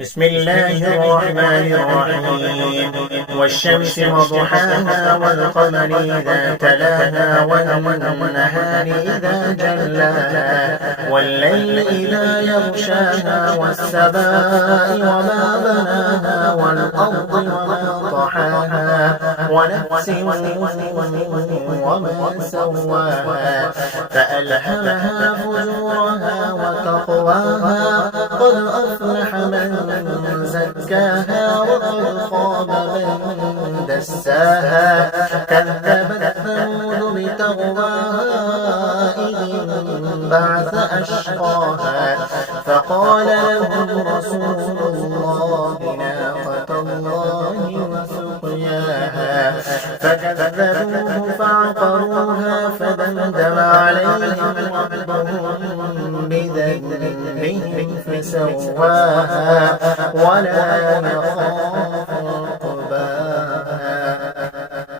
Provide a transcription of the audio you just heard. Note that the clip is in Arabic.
بسم الله الرحمن الرحيم والشمس وضحاها والقمر إذا تلاها والنهار إذا جلاها والليل إذا يغشاها والسماء وما بناها والأرض وما طحاها ونفس وما سواها فألهمها فجورها وتقواها قد أفلح من زكاها وقد خاب من دساها كذبت ثمود بتغواها إذ انبعث أشقاها فقال لهم رسول الله ناقة الله وسقياها فكذبوه فعقروها فدمدم عليهم ربهم بذنبهم فسواها ولا يخاف